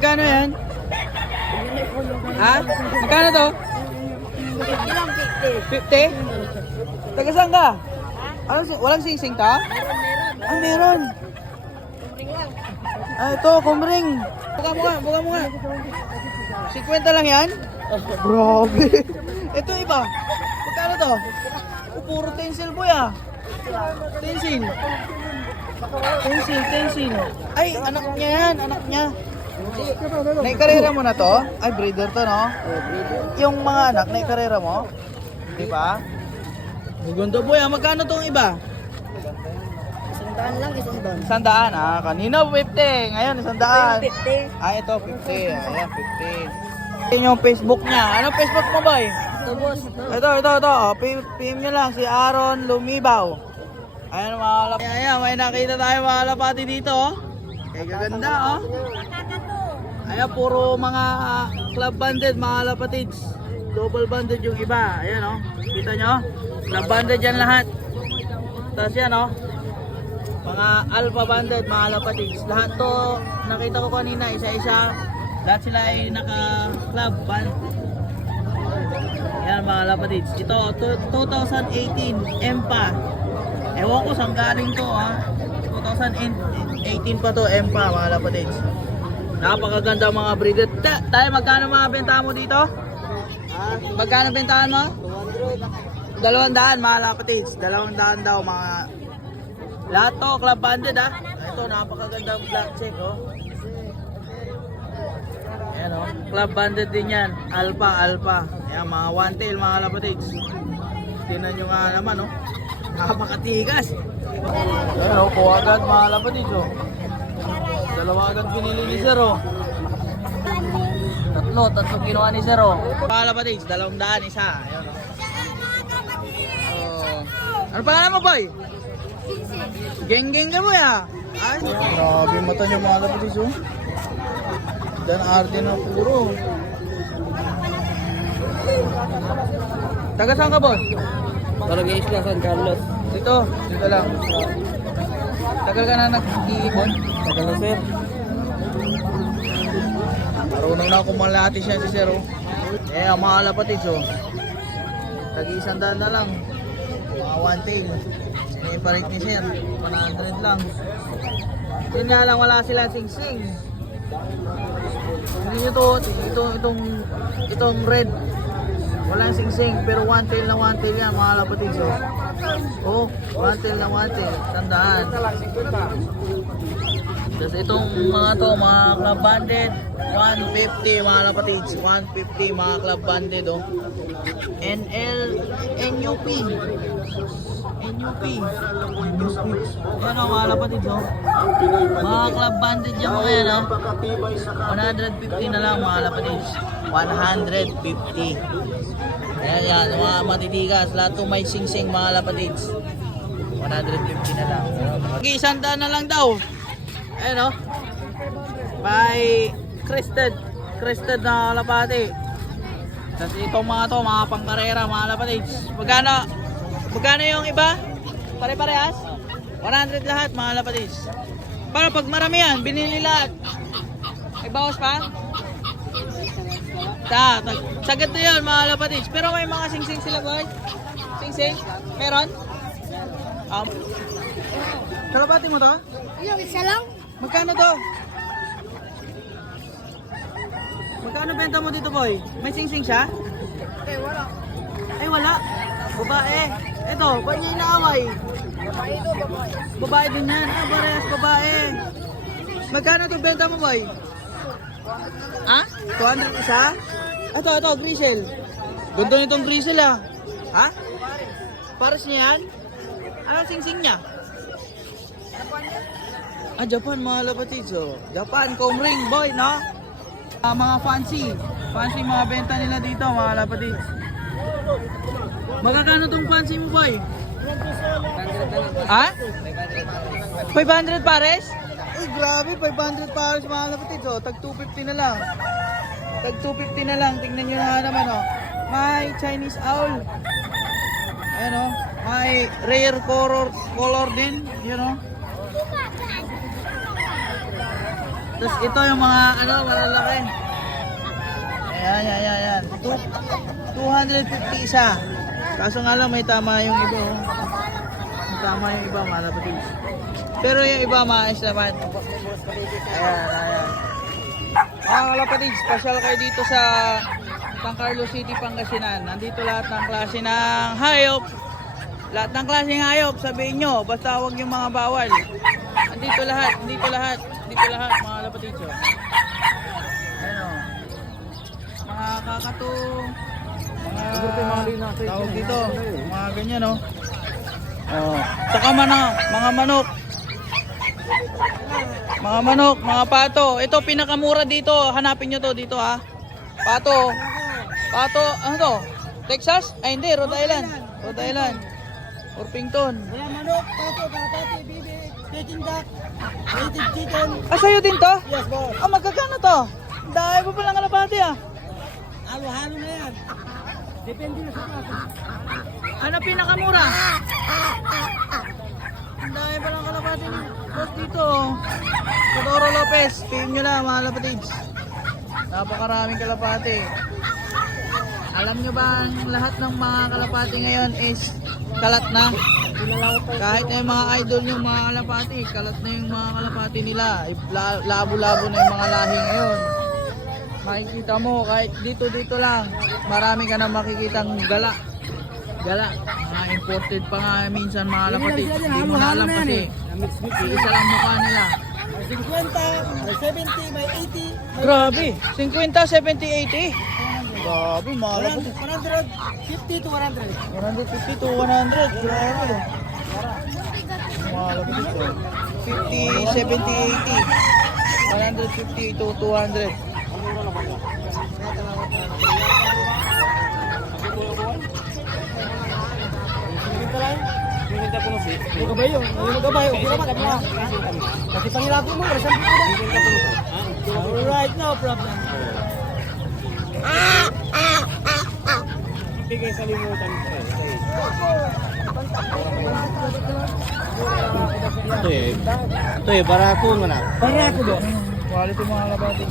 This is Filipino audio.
Magkano yan? Ha? Magkano to? 50? Taga saan ka? Ano, walang sing-sing ta? Ah, meron. Ah, ito, kumring. Buka mo nga. 50 lang yan? Grabe. Ito iba. Magkano to? Oh, puro tensil boy ah. Tensil. Ay, anak niya yan, anak niya. Naikarera mo na to? Ay, breeder to, no? Yung mga anak, naikarera mo? Di ba? Gugundo boy, magkano tong iba? 100 lang, 100. 100, kanina 50, ngayon 100. 50. Ah, ito 50, ayan 50. Yun yung Facebook niya. Anong Facebook mo boy? Ito boss. Ito. Oh, PM nyo lang si Aaron Lumibaw. Ayan mga kalapati. Ayan, may nakita tayo mga kalapati dito. Oh. Kaya gaganda oh. Ayan, puro mga club banded mga kalapatids. Double banded yung iba. Ayan oh. Kita nyo? Club banded yan lahat. Tapos yan oh. Mga alpha banded mga kalapatids. Lahat to nakita ko kanina isa-isa. Lahat sila ay naka-club band. Yan mga kalapatids. Ito 2018 EMPA. Ewan ko saan galing to ha. 2018 pa to EMPA mga kalapatids. Napakaganda mga breeder. Tayo magkano mga benta mo dito? Magkano bentahan mo? 200 mga kalapatids. 200 daw mga. Lahat to club banded ha. Ito napakaganda black check oh. Ayan o, club banded din yan. Alpha. Ayan, mga one tail mga kalapatids. Tingnan nyo nga naman o. Napakatigas. Ayan o, kuha agad mga kalapatids o. Dalawa agad binili ni Sir o. Tatlo kinuha ni Sir o. Mga kalapatids, 200 isa. Ayan o. Ano pangalan mo boy? Geng-geng ka boy ha? Ay, grabe mata nyo mga kalapatids o. Dan Arden na puro. Taga saan ka boss? Barangay Isla, San Carlos. Dito lang. Tagal ka na nag-iibon? Tagal na sir. Marunong na akong malati siya si Sir oh. Eh, ang mga kalapatids oh. Tag-100 na lang. Mga one tail. Siniparit ni Sir. 100 lang. Yun nga lang wala sila sing-sing. Hindi nyo to, itong red. Walang sing-sing, pero one tail yan mga kalapatids oh. Oh, one tail. Tandaan. Tapos itong mga to, mga club banded, 150 mga kalapatids. 150 mga club banded oh. NUP. Yan o mga kalapatids oh. Mga club banded yan mga yan oh. 150 na lang mga kalapatids. 150. Ayan, mga matitigas. Lahat to may sing-sing mga kalapatids. 150 na lang. Mag-100 na lang daw. Ayan oh. By crested na kalapati. Tapos itong mga to, mga pangkarera mga kalapatids. Magkano yung iba? Pare-parehas? 100 lahat mga kalapatids. Para pag marami yan, binili lahat. May bawas pa? Sagad na yun mga kalapatids. Pero may mga sing-sing sila boy. Sing-sing? Meron? Kalapati mo to? Yung isa lang? Magkano to? Magkano benta mo dito boy? May sing-sing siya? Wala. Ay wala. Babae. Ito, ba't niya inaaway? Babae ito, babae. Babae din yan. Ah, parehas babae. Magkano ito benta mo boy? Ha? 200 isa? Ito, grisel. Ganda nitong grisel ah. Ha? Pares niya yan? Ano sing-sing niya? Ah, Japan mga lapatids oh. Japan, comb ring boy, no? Mga fancy mga benta nila dito mga lapatids. Magkano tong fancy mo boy? Ha? 500 pares? Ay grabe, 500 pares mga lapatids oh. Tag 250 na lang. Tingnan nyo na naman oh. May Chinese owl. Ayan oh. May rare color din. Yun oh. Tapos ito yung mga ano, malalaki. Ayan. 250 isa. Kaso nga lang may tama yung iba. Oh. May tama yung iba, mga kapatids. Pero yung iba maayos naman. Ayan. Mga kalapatids, pasyal kayo dito sa San Carlos City, Pangasinan. Nandito lahat ng klase ng hayop. Lahat ng klase ng hayop, sabihin nyo. Basta huwag yung mga bawal. Nandito lahat, mga kalapatids. Oh. Ayan o. Mga kakato. Mga tawag dito. Mga ganyan o. Oh. Saka mga manok. Mga manok, mga pato. Ito pinakamura dito. Hanapin nyo to dito ha. Pato, ano to? Texas? Ay hindi, Rhode Island. Orpington. Manok, pato, kalapati, bibi, Peking duck, native chicken. Ah, sa'yo din to? Yes, boss. Ah, magkakano to? Dahil pa palang kalapati ah. Halo-halo na yan. Depende na sa klase. Ano pinakamura? Dahil palang kalapati ni boss dito. Totoro Lopez, PM nyo na mga kalapatids. Napakaraming kalapati. Alam nyo ba ang lahat ng mga kalapati ngayon is kalat na? Kahit na yung mga idol yung mga kalapati, kalat na yung mga kalapati nila. Labo-labo na yung mga lahi ngayon. Makikita mo kahit dito lang, marami ka na makikitang gala. Mga imported pa nga minsan mga kalapati. Hindi mo na alam kasi isa lang mukha nila. 50, may 70, may 80, Grabe, 50, 70, 80. Grabe, mahal ako. 150 to 100. 150 to 100. Grabe. Mahal ako dito. 50, 70, 80. 150 to 200. Magabayo, magabayo. Kasi pangilago mo, resan mo ba? Alright, no problem. Bigay sa limutan ko. Ito eh, barato mo na. Para ako ba? Quality mga kalapati.